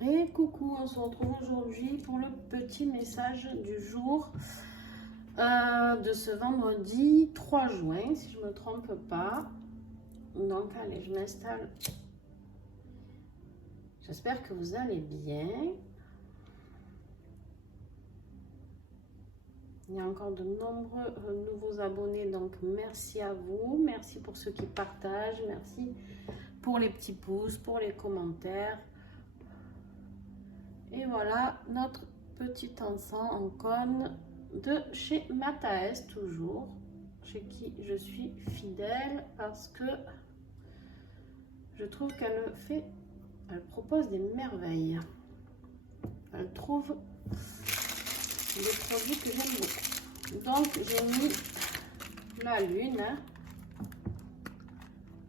Et coucou, on se retrouve aujourd'hui pour le petit message du jour de ce vendredi 3 juin, si je ne me trompe pas. Donc allez, je m'installe. J'espère que vous allez bien. Il y a encore de nombreux nouveaux abonnés, donc merci à vous. Merci pour ceux qui partagent, merci pour les petits pouces, pour les commentaires. Et voilà notre petit encens en cône de chez Mataes, toujours, chez qui je suis fidèle parce que je trouve elle propose des merveilles. Elle trouve des produits que j'aime beaucoup. Donc j'ai mis la lune.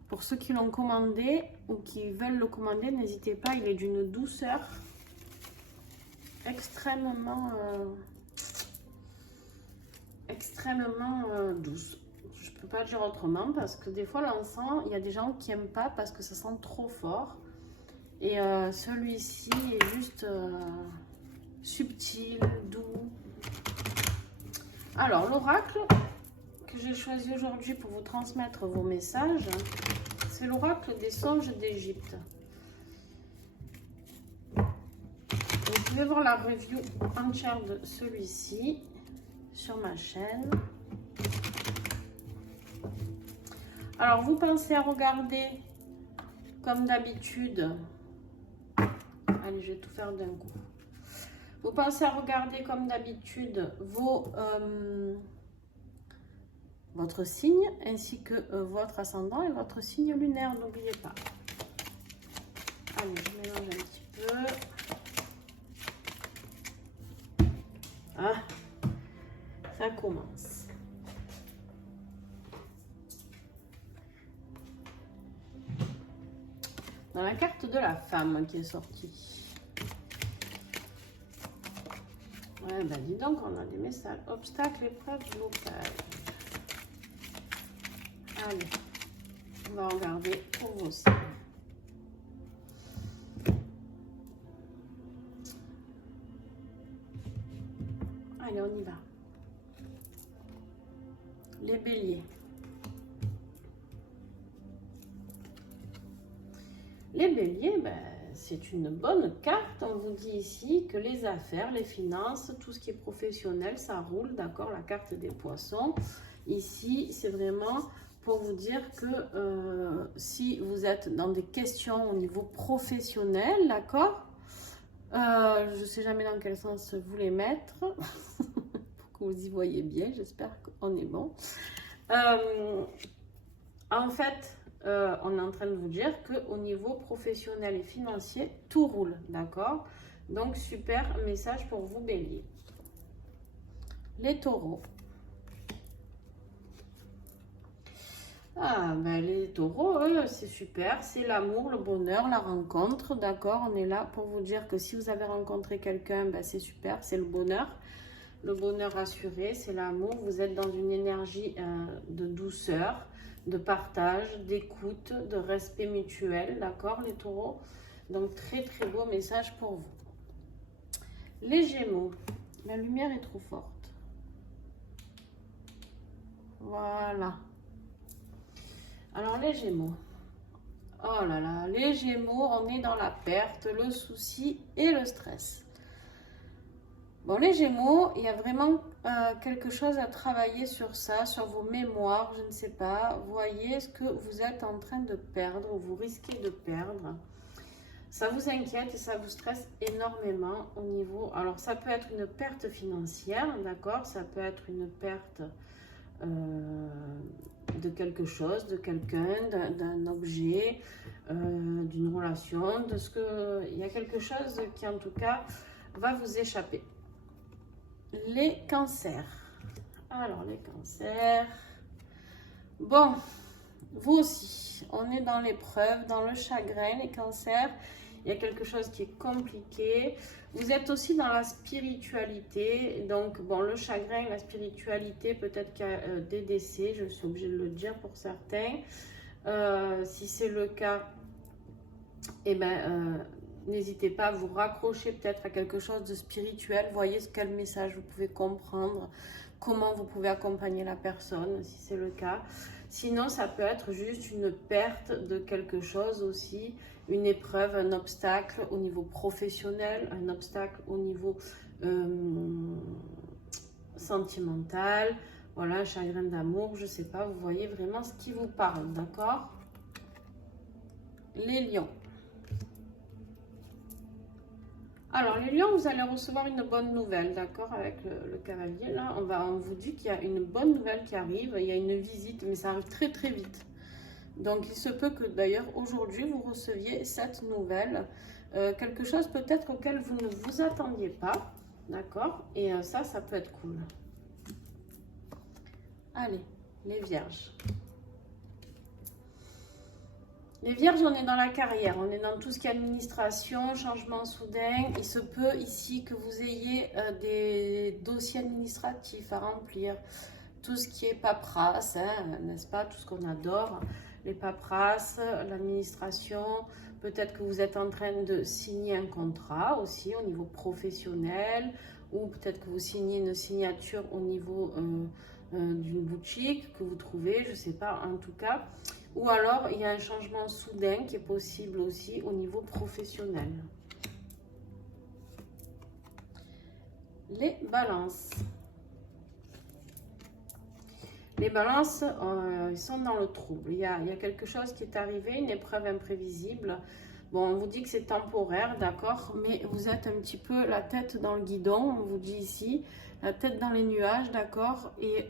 Pour ceux qui l'ont commandé ou qui veulent le commander, n'hésitez pas, il est d'une douceur extrêmement douce. Je peux pas le dire autrement parce que des fois l'encens, il y a des gens qui aiment pas parce que ça sent trop fort. Et celui-ci est juste subtil, doux. Alors l'oracle que j'ai choisi aujourd'hui pour vous transmettre vos messages, c'est l'oracle des songes d'Égypte. Vous pouvez voir la review entière de celui-ci sur ma chaîne. Alors, vous pensez à regarder, comme d'habitude, allez, je vais tout faire d'un coup. Vous pensez à regarder, comme d'habitude, votre signe, ainsi que votre ascendant et votre signe lunaire, n'oubliez pas. Allez, je mélange un petit peu. Ah, ça commence. Dans la carte de la femme qui est sortie. Ouais, bah dis donc, on a des messages. Obstacles, épreuves, blocages. Allez, on va regarder pour vos signes. Allez, on y va. Les béliers. Les béliers, ben, c'est une bonne carte. On vous dit ici que les affaires, les finances, tout ce qui est professionnel, ça roule, d'accord? La carte des poissons. Ici, c'est vraiment pour vous dire que si vous êtes dans des questions au niveau professionnel, d'accord? Je ne sais jamais dans quel sens vous les mettre. Pour que vous y voyez bien, j'espère qu'on est bon. En fait, on est en train de vous dire qu'au niveau professionnel et financier, tout roule, d'accord? Donc, super message pour vous, bélier. Les taureaux. Ah, ben les taureaux, c'est super, c'est l'amour, le bonheur, la rencontre, d'accord? On est là pour vous dire que si vous avez rencontré quelqu'un, ben, c'est super, c'est le bonheur assuré, c'est l'amour. Vous êtes dans une énergie de douceur, de partage, d'écoute, de respect mutuel, d'accord les taureaux? Donc très très beau message pour vous. Les gémeaux, la lumière est trop forte. Voilà. Alors les gémeaux, oh là là, les gémeaux, on est dans la perte, le souci et le stress. Bon, les gémeaux, il y a vraiment quelque chose à travailler sur ça, sur vos mémoires, je ne sais pas. Voyez ce que vous êtes en train de perdre ou vous risquez de perdre. Ça vous inquiète et ça vous stresse énormément au niveau... Alors, ça peut être une perte financière, d'accord? Ça peut être une perte de quelque chose, de quelqu'un, d'un objet, d'une relation, de ce que... Il y a quelque chose qui, en tout cas, va vous échapper. Les cancers. Alors, les cancers. Bon, vous aussi, on est dans l'épreuve, dans le chagrin, les cancers. Il y a quelque chose qui est compliqué. Vous êtes aussi dans la spiritualité. Donc, bon, le chagrin, la spiritualité, peut-être qu'il y a des décès. Je suis obligée de le dire pour certains. Si c'est le cas, eh ben, N'hésitez pas à vous raccrocher peut-être à quelque chose de spirituel. Voyez quel message vous pouvez comprendre, comment vous pouvez accompagner la personne, si c'est le cas. Sinon, ça peut être juste une perte de quelque chose aussi, une épreuve, un obstacle au niveau professionnel, un obstacle au niveau sentimental, voilà, chagrin d'amour, je sais pas, vous voyez vraiment ce qui vous parle, d'accord? Les lions. Alors, les lions, vous allez recevoir une bonne nouvelle, d'accord, avec le cavalier, là. On vous dit qu'il y a une bonne nouvelle qui arrive, il y a une visite, mais ça arrive très très vite. Donc, il se peut que d'ailleurs, aujourd'hui, vous receviez cette nouvelle, quelque chose peut-être auquel vous ne vous attendiez pas, d'accord? Et ça peut être cool. Allez, les vierges. Les vierges, on est dans la carrière, on est dans tout ce qui est administration, changement soudain. Il se peut ici que vous ayez des dossiers administratifs à remplir. Tout ce qui est paperasse, hein, n'est-ce pas? Tout ce qu'on adore, les paperasses, l'administration. Peut-être que vous êtes en train de signer un contrat aussi au niveau professionnel. Ou peut-être que vous signez une signature au niveau d'une boutique que vous trouvez, je ne sais pas, en tout cas. Ou alors, il y a un changement soudain qui est possible aussi au niveau professionnel. Les balances. Les balances, ils sont dans le trouble. Il y a quelque chose qui est arrivé, une épreuve imprévisible. Bon, on vous dit que c'est temporaire, d'accord, mais vous êtes un petit peu la tête dans le guidon, on vous dit ici, la tête dans les nuages, d'accord, et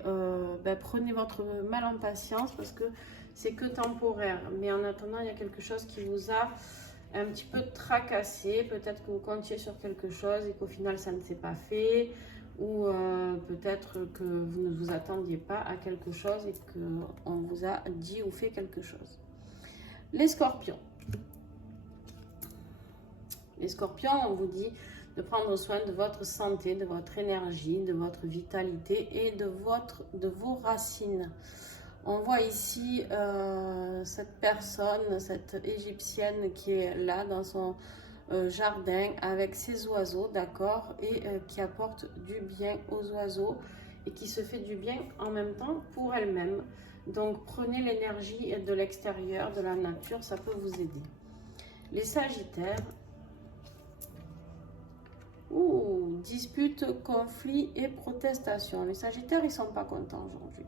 prenez votre mal en patience parce que c'est que temporaire. Mais en attendant, il y a quelque chose qui vous a un petit peu tracassé. Peut-être que vous comptiez sur quelque chose et qu'au final, ça ne s'est pas fait. Ou peut-être que vous ne vous attendiez pas à quelque chose et qu'on vous a dit ou fait quelque chose. Les scorpions. Les scorpions, on vous dit de prendre soin de votre santé, de votre énergie, de votre vitalité et de vos racines. On voit ici cette personne, cette égyptienne qui est là dans son jardin avec ses oiseaux, d'accord, et qui apporte du bien aux oiseaux et qui se fait du bien en même temps pour elle-même. Donc prenez l'énergie de l'extérieur, de la nature, ça peut vous aider. Les sagittaires. Disputes, conflits et protestations. Les sagittaires, ils ne sont pas contents aujourd'hui.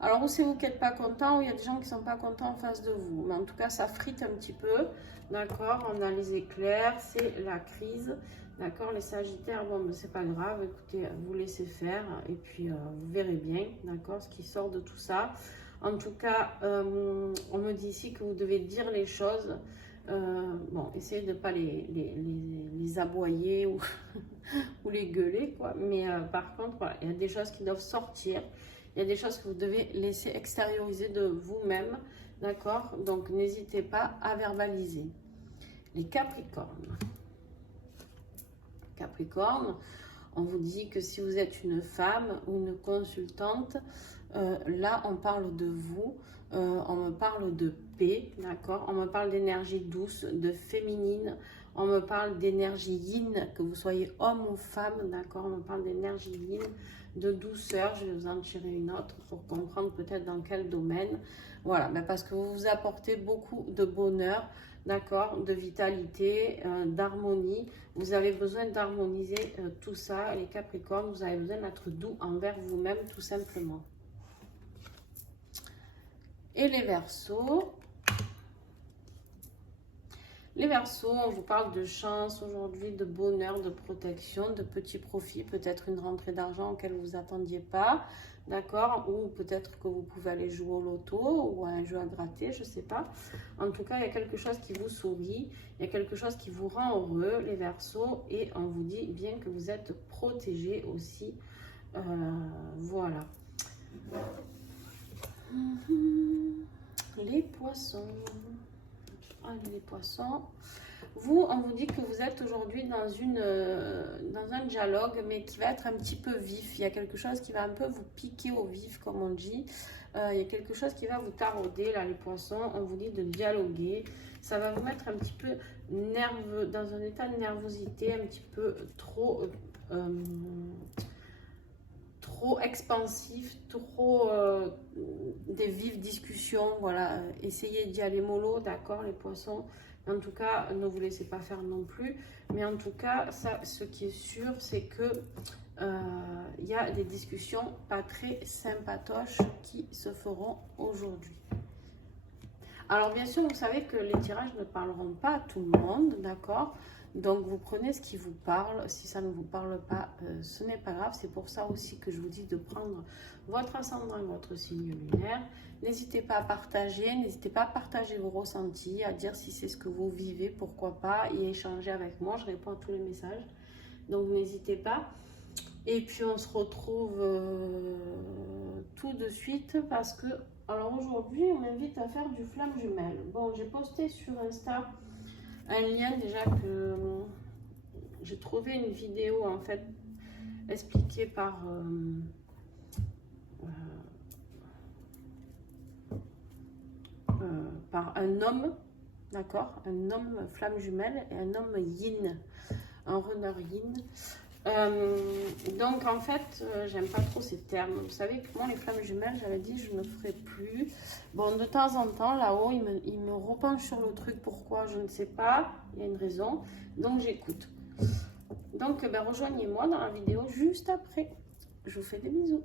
Alors, ou c'est vous qui n'êtes pas content, ou il y a des gens qui ne sont pas contents en face de vous. Mais en tout cas, ça frite un petit peu. D'accord, on a les éclairs, c'est la crise. D'accord, les sagittaires, bon, mais c'est pas grave. Écoutez, vous laissez faire. Et puis, vous verrez bien, d'accord, ce qui sort de tout ça. En tout cas, on me dit ici que vous devez dire les choses. Bon, essayez de ne pas les aboyer ou, ou les gueuler, quoi. Mais par contre, voilà, il y a des choses qui doivent sortir. Il y a des choses que vous devez laisser extérioriser de vous-même, d'accord? Donc, n'hésitez pas à verbaliser. Les Capricornes. Capricorne, on vous dit que si vous êtes une femme ou une consultante, là, on parle de vous, on me parle de paix, d'accord? On me parle d'énergie douce, de féminine, on me parle d'énergie yin, que vous soyez homme ou femme, d'accord? On me parle d'énergie yin, de douceur. Je vais vous en tirer une autre pour comprendre peut-être dans quel domaine. Voilà, ben parce que vous vous apportez beaucoup de bonheur, d'accord, de vitalité, d'harmonie. Vous avez besoin d'harmoniser tout ça. Les Capricornes, vous avez besoin d'être doux envers vous-même, tout simplement. Et les Verseaux. Les Verseaux, on vous parle de chance aujourd'hui, de bonheur, de protection, de petits profits, peut-être une rentrée d'argent auquel vous ne vous attendiez pas, d'accord? Ou peut-être que vous pouvez aller jouer au loto ou à un jeu à gratter, je ne sais pas. En tout cas, il y a quelque chose qui vous sourit, il y a quelque chose qui vous rend heureux, les Verseaux, et on vous dit bien que vous êtes protégés aussi. Voilà. Les Poissons. Allez, les Poissons. Vous, on vous dit que vous êtes aujourd'hui dans un dialogue, mais qui va être un petit peu vif. Il y a quelque chose qui va un peu vous piquer au vif, comme on dit. Il y a quelque chose qui va vous tarauder, là, les Poissons. On vous dit de dialoguer, ça va vous mettre un petit peu nerveux, dans un état de nervosité, un petit peu trop expansif, trop des vives discussions. Voilà, essayez d'y aller mollo, d'accord les poissons. En tout cas, ne vous laissez pas faire non plus. Mais en tout cas, ça, ce qui est sûr, c'est que il y a des discussions pas très sympatoches qui se feront aujourd'hui. Alors bien sûr, vous savez que les tirages ne parleront pas à tout le monde, d'accord? Donc vous prenez ce qui vous parle. Si ça ne vous parle pas, ce n'est pas grave. C'est pour ça aussi que je vous dis de prendre votre ascendant et votre signe lunaire. N'hésitez pas à partager, n'hésitez pas à partager vos ressentis, à dire si c'est ce que vous vivez, pourquoi pas, et échanger avec moi. Je réponds à tous les messages, donc n'hésitez pas. Et puis on se retrouve tout de suite parce que, alors aujourd'hui, on m'invite à faire du flamme jumelle. Bon, j'ai posté sur Insta un lien déjà que j'ai trouvé une vidéo en fait expliquée par un homme, d'accord, un homme flamme jumelle et un homme yin, un runner yin. Donc en fait, j'aime pas trop ces termes. Vous savez que moi, les flammes jumelles, j'avais dit je ne ferai plus. Bon, de temps en temps, là-haut, il me repenche sur le truc. Pourquoi? Je ne sais pas. Il y a une raison. Donc j'écoute. Donc ben, rejoignez-moi dans la vidéo juste après. Je vous fais des bisous.